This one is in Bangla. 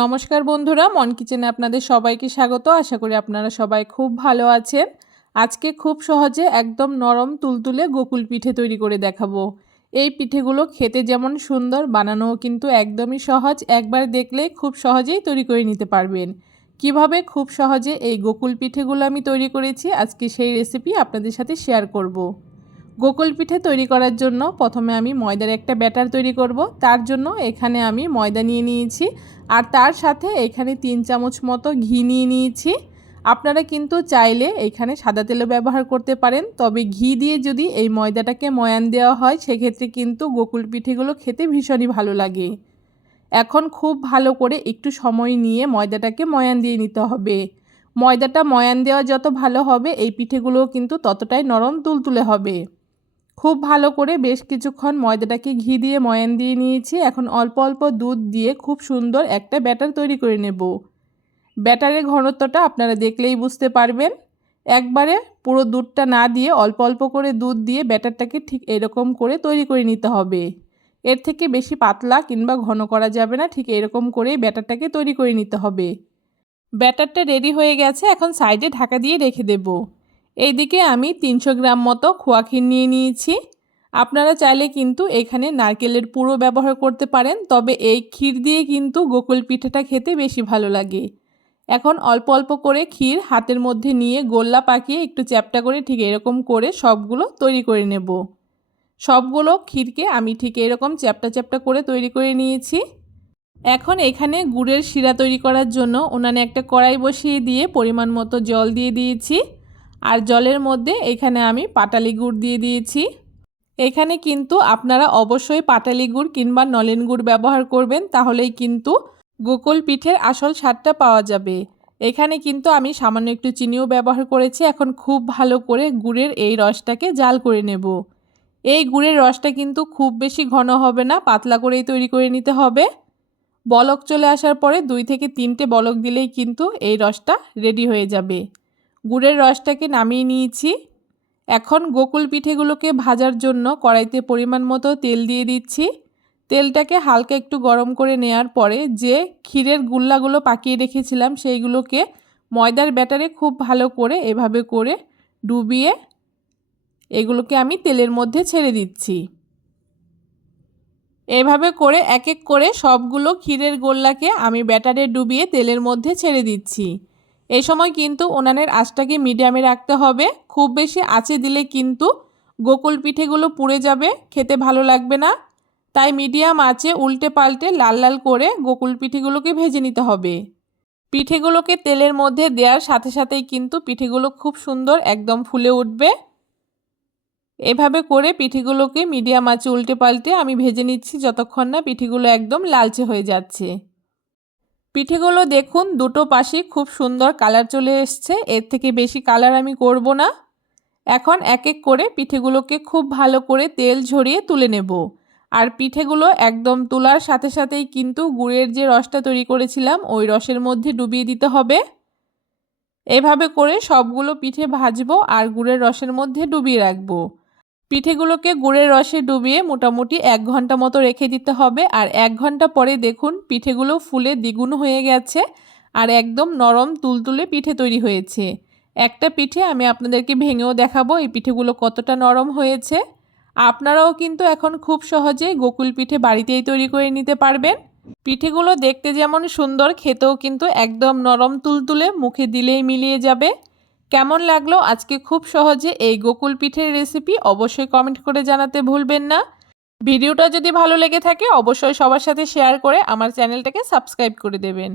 নমস্কার বন্ধুরা, মন কিচেনে আপনাদের সবাইকে স্বাগত। আশা করি আপনারা সবাই খুব ভালো আছেন। আজকে খুব সহজে একদম নরম তুলতুলে গোকুল পিঠে তৈরি করে দেখাবো। এই পিঠেগুলো খেতে যেমন সুন্দর, বানানোও কিন্তু একদমই সহজ। একবার দেখলেই খুব সহজেই তৈরি করে নিতে পারবেন। কিভাবে খুব সহজে এই গোকুল পিঠেগুলো আমি তৈরি করেছি, আজকে সেই রেসিপি আপনাদের সাথে শেয়ার করব। গোকুল পিঠে তৈরি করার জন্য প্রথমে আমি ময়দার একটা ব্যাটার তৈরি করব। তার জন্য এখানে আমি ময়দা নিয়ে নিয়েছি, আর তার সাথে এখানে 3 চামচ মতো ঘি নিয়ে নিয়েছি। আপনারা কিন্তু চাইলে এখানে সাদা তেলও ব্যবহার করতে পারেন, তবে ঘি দিয়ে যদি এই ময়দাটাকে ময়ান দেওয়া হয় সেক্ষেত্রে কিন্তু গোকুল পিঠেগুলো খেতে ভীষণই ভালো লাগে। এখন খুব ভালো করে একটু সময় নিয়ে ময়দাটাকে ময়ান দিয়ে নিতে হবে। ময়দাটা ময়ান দেওয়া যত ভালো হবে এই পিঠেগুলোও কিন্তু ততটাই নরম তুলতুলে হবে। খুব ভালো করে বেশ কিছুক্ষণ ময়দাটাকে ঘি দিয়ে ময়ান দিয়ে নিয়েছি। এখন অল্প অল্প দুধ দিয়ে খুব সুন্দর একটা ব্যাটার তৈরি করে নেব। ব্যাটারের ঘনত্বটা আপনারা দেখলেই বুঝতে পারবেন। একবারে পুরো দুধটা না দিয়ে অল্প অল্প করে দুধ দিয়ে ব্যাটারটাকে ঠিক এরকম করে তৈরি করে নিতে হবে। এর থেকে বেশি পাতলা কিংবা ঘন করা যাবে না, ঠিক এরকম করেই ব্যাটারটাকে তৈরি করে নিতে হবে। ব্যাটারটা রেডি হয়ে গেছে, এখন সাইডে ঢাকা দিয়ে রেখে দেব। এইদিকে আমি 300 গ্রাম মতো খোয়া ক্ষীর নিয়ে নিয়েছি। আপনারা চাইলে কিন্তু এখানে নারকেলের পুরো ব্যবহার করতে পারেন, তবে এই ক্ষীর দিয়ে কিন্তু গোকুল পিঠাটা খেতে বেশি ভালো লাগে। এখন অল্প অল্প করে ক্ষীর হাতের মধ্যে নিয়ে গোল্লা পাকিয়ে একটু চ্যাপ্টা করে ঠিক এরকম করে সবগুলো তৈরি করে নেব। সবগুলো ক্ষীরকে আমি ঠিক এরকম চ্যাপ্টা চ্যাপ্টা করে তৈরি করে নিয়েছি। এখন এখানে গুড়ের শিরা তৈরি করার জন্য উনানে একটা কড়াই বসিয়ে দিয়ে পরিমাণ মতো জল দিয়ে দিয়েছি, আর জলের মধ্যে এখানে আমি পাটালি গুড় দিয়ে দিয়েছি। এখানে কিন্তু আপনারা অবশ্যই পাটালি গুড় কিংবা নলেন গুড় ব্যবহার করবেন, তাহলেই কিন্তু গোকুল পিঠের আসল স্বাদটা পাওয়া যাবে। এখানে কিন্তু আমি সামান্য একটু চিনিও ব্যবহার করেছি। এখন খুব ভালো করে গুড়ের এই রসটাকে জাল করে নেব। এই গুড়ের রসটা কিন্তু খুব বেশি ঘন হবে না, পাতলা করেই তৈরি করে নিতে হবে। বলক চলে আসার পরে 2 থেকে 3টে বলক দিলেই কিন্তু এই রসটা রেডি হয়ে যাবে। গুড়ের রসটাকে নামিয়ে নিয়েছি। এখন গোকুল পিঠেগুলোকে ভাজার জন্য কড়াইতে পরিমাণ মতো তেল দিয়ে দিচ্ছি। তেলটাকে হালকা একটু গরম করে নেওয়ার পরে যে ক্ষীরের গুল্লাগুলো পাকিয়ে রেখেছিলাম সেইগুলোকে ময়দার ব্যাটারে খুব ভালো করে এভাবে করে ডুবিয়ে এগুলোকে আমি তেলের মধ্যে ছেড়ে দিচ্ছি। এভাবে করে এক এক করে সবগুলো ক্ষীরের গোল্লাকে আমি ব্যাটারে ডুবিয়ে তেলের মধ্যে ছেড়ে দিচ্ছি। এই সময় কিন্তু উনানের আঁচটাকে মিডিয়ামে রাখতে হবে। খুব বেশি আঁচে দিলে কিন্তু গোকুল পিঠেগুলো পুড়ে যাবে, খেতে ভালো লাগবে না। তাই মিডিয়াম আঁচে উল্টে পাল্টে লাল লাল করে গোকুল পিঠেগুলোকে ভেজে নিতে হবে। পিঠেগুলোকে তেলের মধ্যে দেওয়ার সাথে সাথেই কিন্তু পিঠেগুলো খুব সুন্দর একদম ফুলে উঠবে। এভাবে করে পিঠেগুলোকে মিডিয়াম আঁচে উল্টে পাল্টে আমি ভেজে নিচ্ছি যতক্ষণ না পিঠেগুলো একদম লালচে হয়ে যাচ্ছে। পিঠেগুলো দেখুন দুটো পাশেই খুব সুন্দর কালার চলে এসছে, এর থেকে বেশি কালার আমি করব না। এখন এক এক করে পিঠেগুলোকে খুব ভালো করে তেল ঝরিয়ে তুলে নেব। আর পিঠেগুলো একদম তোলার সাথে সাথেই কিন্তু গুড়ের যে রসটা তৈরি করেছিলাম ওই রসের মধ্যে ডুবিয়ে দিতে হবে। এভাবে করে সবগুলো পিঠে ভাজবো আর গুড়ের রসের মধ্যে ডুবিয়ে রাখবো। পিঠেগুলোকে গুড়ের রসে ডুবিয়ে মোটামুটি 1 ঘন্টা মতো রেখে দিতে হবে। আর 1 ঘন্টা পরে দেখুন পিঠেগুলো ফুলে দ্বিগুণ হয়ে গেছে আর একদম নরম তুলতুলে পিঠে তৈরি হয়েছে। একটা পিঠে আমি আপনাদেরকে ভেঙেও দেখাবো এই পিঠেগুলো কতটা নরম হয়েছে। আপনারাও কিন্তু এখন খুব সহজেই গোকুল পিঠে বাড়িতেই তৈরি করে নিতে পারবেন। পিঠেগুলো দেখতে যেমন সুন্দর, খেতেও কিন্তু একদম নরম তুলতুলে, মুখে দিলেই মিলিয়ে যাবে। কেমন লাগলো আজকে খুব সহজে এই গোকুল পিঠের রেসিপি অবশ্যই কমেন্ট করে জানাতে ভুলবেন না। ভিডিওটা যদি ভালো লেগে থাকে অবশ্যই সবার সাথে শেয়ার করে আমার চ্যানেলটাকে সাবস্ক্রাইব করে দেবেন।